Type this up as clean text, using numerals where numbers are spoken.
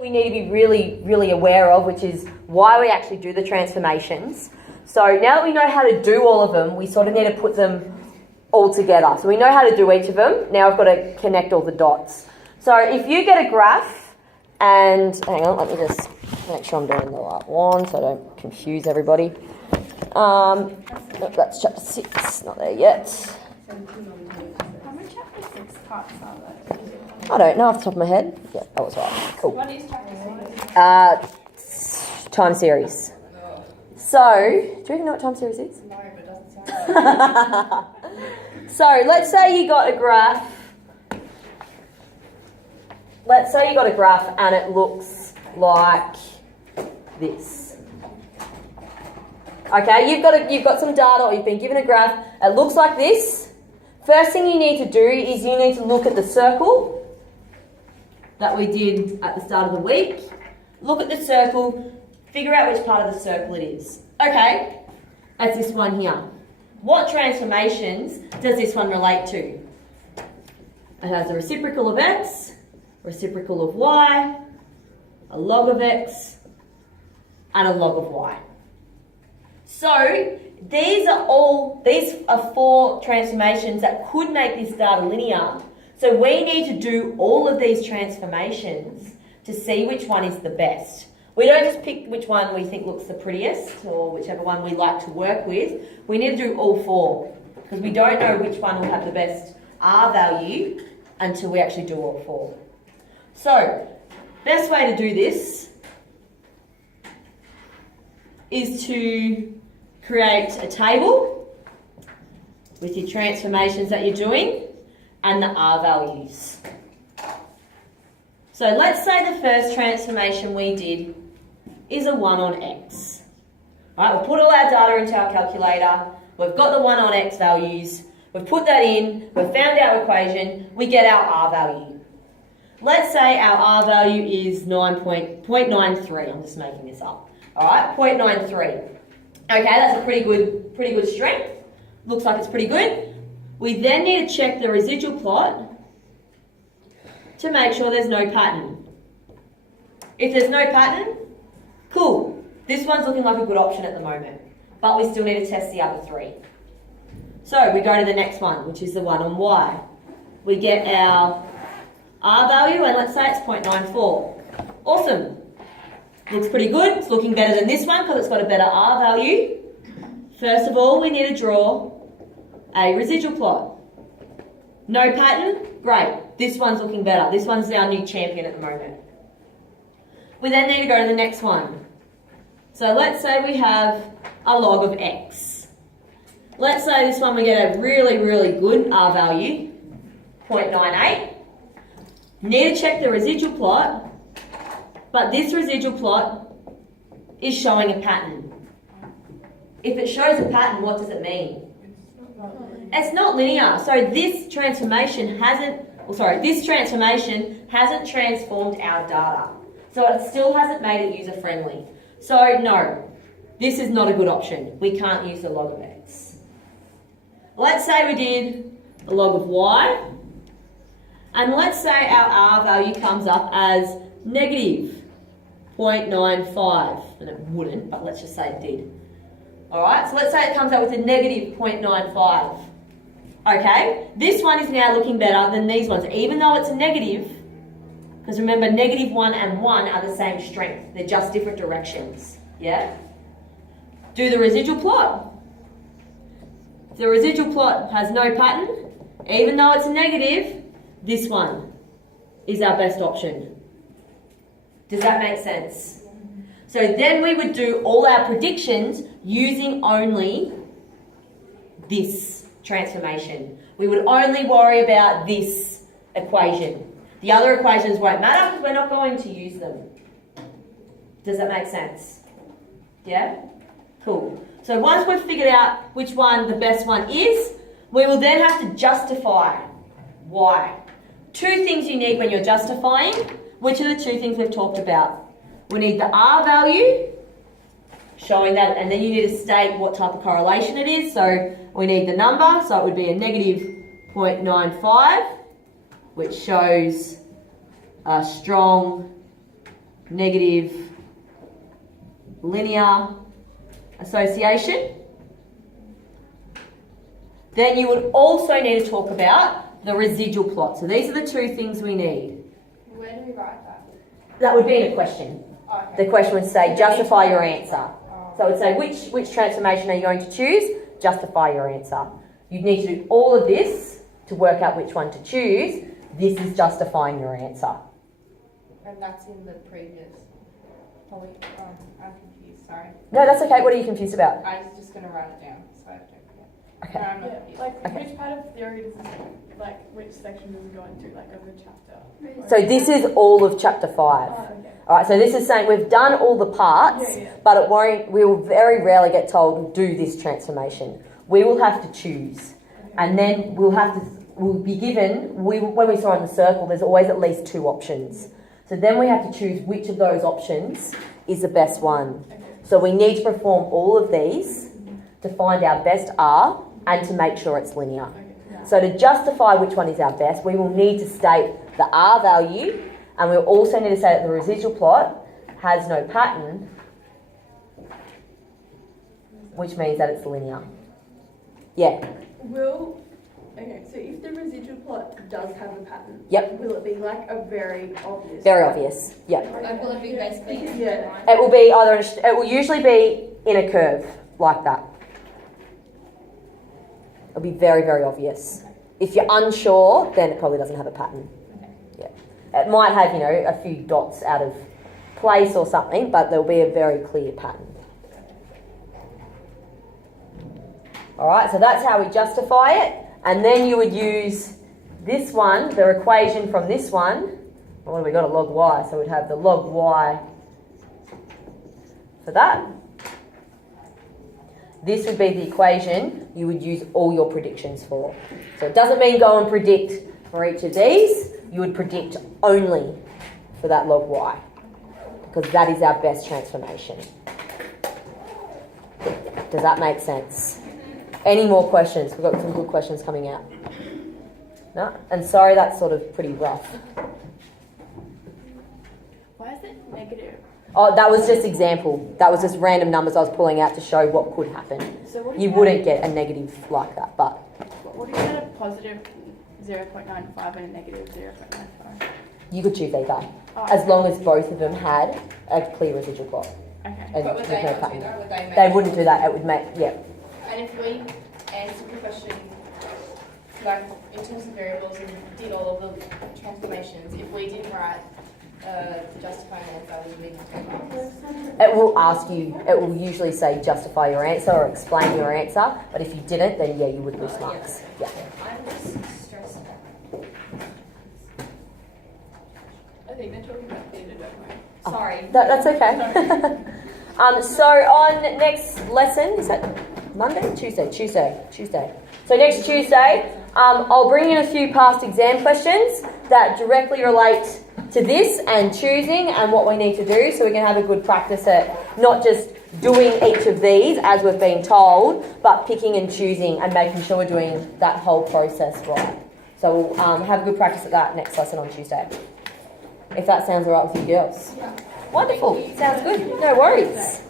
We need to be really, really aware of, which is why we actually do the transformations. So now that we know how to do all of them, we sort of need to put them all together. So we know how to do each of them. Now I've got to connect all the dots. So if you get a graph, and hang on, let me just make sure I'm doing the right one so I don't confuse everybody. That's chapter 6, not there yet. How many chapter 6 parts are there? I don't know off the top of my head. Yeah, that was right. Cool. What is chapter 6? Time series. So, do you even know what time series is? No, but it doesn't sound So, let's say you got a graph. Let's say you got a graph and it looks like this. Okay, you've got some data, or you've been given a graph. It looks like this. First thing you need to do is you need to look at the circle that we did at the start of the week. Look at the circle, figure out which part of the circle it is. Okay, that's this one here. What transformations does this one relate to? It has a reciprocal of x, reciprocal of y, a log of x, and a log of y. So these are 4 transformations that could make this data linear. So we need to do all of these transformations to see which one is the best. We don't just pick which one we think looks the prettiest or whichever one we like to work with. We need to do all 4 because we don't know which one will have the best R value until we actually do all 4. So, best way to do this is to create a table with your transformations that you're doing and the R values. So let's say the first transformation we did is a 1 on x. All right, we'll put all our data into our calculator. We've got the 1 on x values. We've put that in. We've found our equation. We get our R value. Let's say our R value is 0.93. I'm just making this up. All right, 0.93. Okay, that's a pretty good strength. Looks like it's pretty good. We then need to check the residual plot to make sure there's no pattern. If there's no pattern, cool. This one's looking like a good option at the moment, but we still need to test the other 3. So we go to the next one, which is the 1 on y. We get our R value, and let's say it's 0.94. Awesome. Looks pretty good. It's looking better than this one because it's got a better R value. First of all, we need to draw a residual plot. No pattern? Great. This one's looking better. This one's our new champion at the moment. We then need to go to the next one. So let's say we have a log of x. Let's say this one we get a really, really good R value, 0.98. Need to check the residual plot, but this residual plot is showing a pattern. If it shows a pattern, what does it mean? It's not linear. So this transformation hasn't transformed our data. So it still hasn't made it user friendly. So no, this is not a good option. We can't use the log of x. Let's say we did a log of y, and let's say our R value comes up as negative 0.95. And it wouldn't, but let's just say it did. Alright, so let's say it comes out with a negative 0.95. Okay, this one is now looking better than these ones, even though it's a negative, because remember, -1 and 1 are the same strength. They're just different directions. Yeah? Do the residual plot. If the residual plot has no pattern, even though it's a negative, this one is our best option. Does that make sense? So then we would do all our predictions using only this transformation. We would only worry about this equation. The other equations won't matter because we're not going to use them. Does that make sense? Yeah? Cool. So once we've figured out which one the best one is, we will then have to justify why. 2 things you need when you're justifying. Which are the 2 things we've talked about? We need the R value, showing that, and then you need to state what type of correlation it is. So we need the number, so it would be a negative 0.95, which shows a strong negative linear association. Then you would also need to talk about the residual plot. So these are the two things we need. Where do we write that? That would be in a question. Oh, okay. The question would say, justify your answer. Oh. So it would say, which transformation are you going to choose? Justify your answer. You'd need to do all of this to work out which one to choose. This is justifying your answer. And that's in the previous. I'm confused, sorry. No, that's okay. What are you confused about? I was just going to write it down so I don't forget. Okay. No, I'm not confused. Like, Okay. which part of theory does this, like, which section does it go into, like, of the chapter? So this is all of chapter 5. Oh, okay. All right, so this is saying we've done all the parts, Yeah. but it won't. We will very rarely get told do this transformation. We will have to choose, and then we'll be given. When we saw in the circle, there's always at least 2 options. So then we have to choose which of those options is the best one. Okay. So we need to perform all of these to find our best R and to make sure it's linear. Okay. Yeah. So to justify which one is our best, we will need to state the R value, and we'll also need to say that the residual plot has no pattern, which means that it's linear. Yeah. Okay, so if the residual plot does have a pattern, Yep. will it be like a very obvious? Very obvious. Yeah. Like, will it be basically in Yeah. the line? It will be either. It will usually be in a curve like that. It'll be very, very obvious. If you're unsure, then it probably doesn't have a pattern. Yeah. It might have, a few dots out of place or something, but there'll be a very clear pattern. All right, so that's how we justify it. And then you would use this one, the equation from this one. What have we got? A log y. So we'd have the log y for that. This would be the equation you would use all your predictions for. So it doesn't mean go and predict for each of these. You would predict only for that log y, because that is our best transformation. Does that make sense? Any more questions? We've got some good questions coming out. No? And sorry, that's sort of pretty rough. Why is it negative? Oh, that was just example. That was just random numbers I was pulling out to show what could happen. So what if You wouldn't get a negative like that, but What if you had a positive 0.95 and a negative 0.95? you could choose either, Oh, as long as both of them had a clear residual plot. Okay. And But would with they no not do pattern. that? Would they make They wouldn't do that. It would make, yeah. And if we answered the question, like in terms of variables, and did all of the transformations, if we didn't write justifying answer, would we take marks? It will ask you, it will usually say justify your answer or explain your answer, but if you didn't, then yeah, you would lose marks. Yeah. I'm just stressed out. I think they're talking about theta, don't we? Sorry. That's okay. So on next lesson, is that Monday? Tuesday. So next Tuesday, I'll bring in a few past exam questions that directly relate to this and choosing and what we need to do, so we can have a good practice at not just doing each of these as we've been told, but picking and choosing and making sure we're doing that whole process right. So we'll have a good practice at that next lesson on Tuesday. If that sounds all right with you girls. Yeah. Wonderful. Sounds good. No worries.